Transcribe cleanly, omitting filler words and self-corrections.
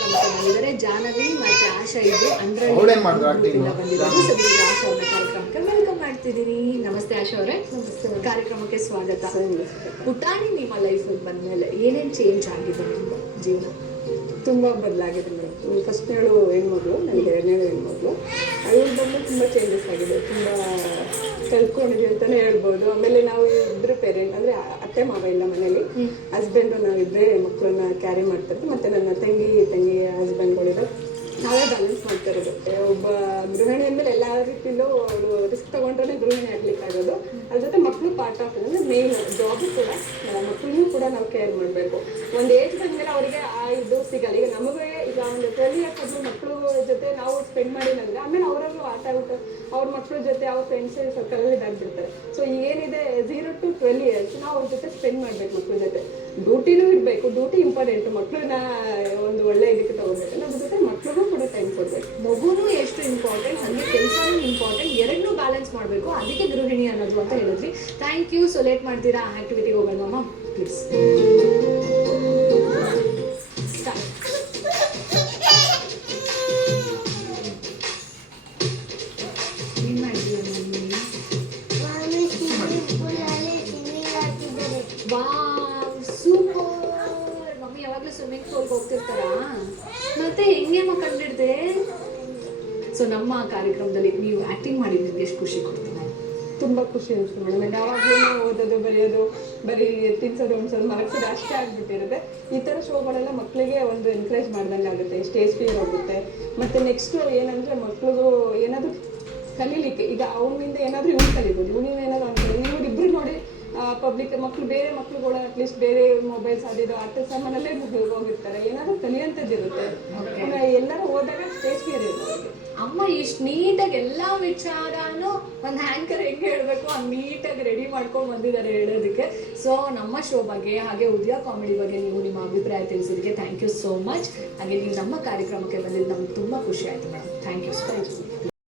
ಕಾರ್ಯಕ್ರಮಕ್ಕೆ ಬಂದಿದ್ದಾರೆ. ಜಾಹ್ನವಿ ಮತ್ತೆ ಆಶಾ ಇದ್ರು ಅಂಡ್ರಲ್ಲಿ ಬಂದಿರೋದು. ಸದ್ಯ ಆಶಾ ಅವರ ಕಾರ್ಯಕ್ರಮಕ್ಕೆ ವೆಲ್ಕಮ್ ಮಾಡ್ತಿದ್ದೀನಿ. ನಮಸ್ತೆ ಆಶಾ ಅವರೇ. ನಮಸ್ತೆ. ಕಾರ್ಯಕ್ರಮಕ್ಕೆ ಸ್ವಾಗತ. ಪುಟಾಣಿ ನಿಮ್ಮ ಲೈಫಲ್ಲಿ ಬಂದ್ಮೇಲೆ ಏನೇನು ಚೇಂಜ್ ಆಗಿದೆ ನಿಮ್ಮ ಜೀವನ? ತುಂಬ ಬದಲಾಗಿದೆ ಮೇಡಮ್. ಫಸ್ಟ್ ಹೇಳು ಹೆಣ್ಮಗಳು, ನನಗೆ ಎರಡನೇ ಹೆಣ್ಮಗಳು. ಅವ್ರು ಬಂದು ತುಂಬ ಚೇಂಜಸ್ ಆಗಿದೆ, ತುಂಬ ಕಲ್ತ್ಕೊಂಡಿದ್ವಿ ಅಂತಲೇ ಹೇಳ್ಬೋದು. ಆಮೇಲೆ ನಾವು ಇಬ್ಬರು ಪೇರೆಂಟ್, ಅಂದರೆ ಅತ್ತೆ ಮಾವ ಇಲ್ಲ ಮನೇಲಿ, ಹಸ್ಬೆಂಡು ನಾವಿಬ್ಬರೇ ಮಕ್ಕಳನ್ನ ಕ್ಯಾರಿ ಮಾಡ್ತಿರೋದು. ಮತ್ತು ನನ್ನ ತಂಗಿ ಹಸ್ಬೆಂಡ್ಗಳಿರೋ ನಾವೇ ಬ್ಯಾಲೆನ್ಸ್ ಮಾಡ್ತಾ ಇರೋದು. ಒಬ್ಬ ಗೃಹಿಣಿ ಅಂದಮೇಲೆ ಎಲ್ಲ ರೀತಿಯಲ್ಲೂ ಅವಳು ರಿಸ್ಕ್ ತೊಗೊಂಡ್ರೆ ಗೃಹಿಣಿ ಆಗ್ಲಿಕ್ಕಾಗೋದು. ಅದ್ರ ಜೊತೆ ಮಕ್ಕಳು ಪಾರ್ಟ್ ಆಫ್ ಅಂದರೆ ಮೇನ್ ಜಾಬು ಕೂಡ, ಮಕ್ಕಳನ್ನೂ ಕೂಡ ನಾವು ಕೇರ್ ಮಾಡಬೇಕು. ಒಂದು ಏಜ್ ಬಂದಮೇಲೆ ಅವರಿಗೆ ಆ ಇದು ಸಿಗಲ್ಲ. ಈಗ ನಮಗೆ ಈಗ ಒಂದು 12 years ಆದ್ಮೇಲೆ ಮಕ್ಕಳು ಜೊತೆ ನಾವು ಸ್ಪೆಂಡ್ ಮಾಡಿಲ್ಲ ಆಮೇಲೆ ಅವರಲ್ಲೂ ಆಟ ಊಟ ಅವ್ರ ಮಕ್ಕಳ ಜೊತೆ ಅವ್ರ ಫ್ರೆಂಡ್ಸ್ ಸರ್ಕಲಲ್ಲಿ ಇದಾಗ್ಬಿಡ್ತಾರೆ. ಸೊ ಏನಿದೆ 0 to 12 years ನಾವು ಅವ್ರ ಜೊತೆ ಸ್ಪೆಂಡ್ ಮಾಡಬೇಕು. ಮಕ್ಕಳ ಜೊತೆ ಡ್ಯೂಟಿನೂ ಇರಬೇಕು, ಡ್ಯೂಟಿ ಇಂಪಾರ್ಟೆಂಟ್. ಮಕ್ಕಳನ್ನ ಒಂದು ಒಳ್ಳೆ ಇದಕ್ಕೆ ತಗೋಬೇಕು, ಅದ್ರ ಜೊತೆ ಮಕ್ಕಳಿಗೂ ಕೂಡ ಟೈಮ್ ಕೊಡಬೇಕು. ಮಗುನೂ ಎಷ್ಟು ಇಂಪಾರ್ಟೆಂಟ್, ಹಾಗೆ ಕೆಲಸನೂ ಇಂಪಾರ್ಟೆಂಟ್, ಎರಡನ್ನೂ ಬ್ಯಾಲೆನ್ಸ್ ಮಾಡಬೇಕು. ಅದಕ್ಕೆ ಗೃಹಿಣಿ ಅನ್ನೋದು ಅಂತ ಹೇಳಿದ್ವಿ. Thank you. ಸೊ ಲೇಟ್ ಮಾಡ್ತೀರಾ, ಆಕ್ಟಿವಿಟಿಗೆ ಹೋಗೋಣ ಅಮ್ಮ ಪ್ಲೀಸ್. ಸ್ವಿಮ್ಮಿಂಗ್ ಪೂಲ್ಗೆ ಹೋಗ್ತಿರ್ತಾರಾ? ಮತ್ತೆ ಹೆಂಗೆ ಕಂಡಿಡ್ದೆ? ಸೊ ನಮ್ಮ ಕಾರ್ಯಕ್ರಮದಲ್ಲಿ ನೀವು ಆಕ್ಟಿಂಗ್ ಮಾಡಿದ್ರೆ ಎಷ್ಟು ಖುಷಿ ಕೊಡ್ತೀನಿ? ತುಂಬ ಖುಷಿ ಅನಿಸ್ತು ಮೇಡಮ್. ಯಾವಾಗಲೂ ಓದೋದು ಬರೆಯೋದು ಬರೀ ತಿನ್ಸೋದು ಉಣ್ಸೋದು ಮಲಗ್ಸೋದು ಅಷ್ಟೇ ಆಗಿಬಿಟ್ಟಿರುತ್ತೆ. ಈ ಥರ ಶೋಗಳೆಲ್ಲ ಮಕ್ಕಳಿಗೆ ಒಂದು ಎನ್ಕರೇಜ್ ಮಾಡ್ದಂಗೆ ಆಗುತ್ತೆ, ಸ್ಟೇಜ್ ಫಿಯರ್ ಹೋಗುತ್ತೆ. ಮತ್ತು ನೆಕ್ಸ್ಟು ಏನಂದರೆ ಮಕ್ಳಿಗೂ ಏನಾದರೂ ಕಲೀಲಿಕ್ಕೆ, ಈಗ ಅವನಿಂದ ಏನಾದರೂ ಇವ್ನು ಕಲಿಬೋದು, ಇವನಿಂದ ಏನಾದರೂ ಅನ್ಕೊಳ್ಳಿ. ಇವರಿಬ್ಬರು ನೋಡಿ ಪಬ್ಲಿಕ್ ಮಕ್ಕಳು, ಬೇರೆ ಮಕ್ಕಳುಗಳು ಅಟ್ಲೀಸ್ಟ್ ಬೇರೆ ಮೊಬೈಲ್ಸ್ ಅದಿದ್ದು ಆಟ ಸಾಮಾನಲ್ಲೇ ಹೋಗಿರ್ತಾರೆ, ಏನಾದರೂ ಕಲಿಯಂಥದ್ದಿರುತ್ತೆ. ಎಲ್ಲರೂ ಹೋದಾಗ ಸ್ಟೇಜ್ ಫಿಯರ್ ಇರುತ್ತೆ. ಅಮ್ಮ ಇಷ್ಟು ನೀಟಾಗಿ ಎಲ್ಲ ವಿಚಾರನೂ ಒಂದು ಆ್ಯಂಕರ್ ಹೆಂಗೆ ಹೇಳಬೇಕು ಹಂಗೆ ನೀಟಾಗಿ ರೆಡಿ ಮಾಡ್ಕೊಂಡು ಬಂದಿದ್ದಾರೆ ಹೇಳೋದಕ್ಕೆ. ಸೊ ನಮ್ಮ ಶೋ ಬಗ್ಗೆ ಹಾಗೆ ಉದಯ ಕಾಮಿಡಿ ಬಗ್ಗೆ ನೀವು ನಿಮ್ಮ ಅಭಿಪ್ರಾಯ ತಿಳಿಸೋದಕ್ಕೆ ಥ್ಯಾಂಕ್ ಯು ಸೋ ಮಚ್. ಹಾಗೆ ನೀವು ನಮ್ಮ ಕಾರ್ಯಕ್ರಮಕ್ಕೆ ಬಂದಿದ್ದು ನಮ್ಗೆ ತುಂಬ ಖುಷಿ ಆಯಿತು madam. Thank you so much.